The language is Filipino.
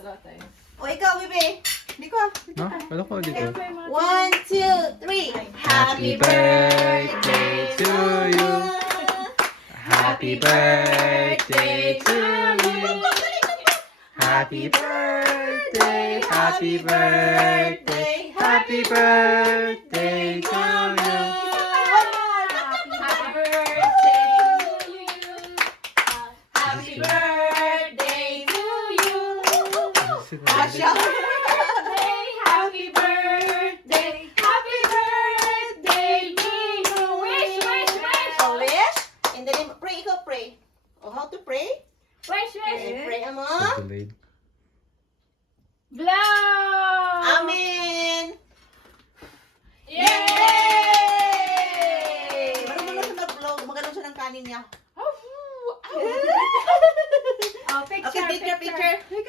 O, ikaw, Bibi. Hindi ko. Ha? Ano ko dito? 1, 2, 3. Happy birthday to you. Happy birthday to you. Happy birthday, happy birthday, happy birthday to you. Happy birthday to you. Happy birthday to you. Asya. Happy birthday. Happy birthday to you. Wish, wish, wish. Oh, wish? In the name, pray, ikaw pray. Oh, how to pray? Wish, wish. Pray, Amo. So delayed. Blow! Amen. Yay! Marunong siya mag-vlog. Magaling siya ng kanin niya. Oh, picture, Okay, picture.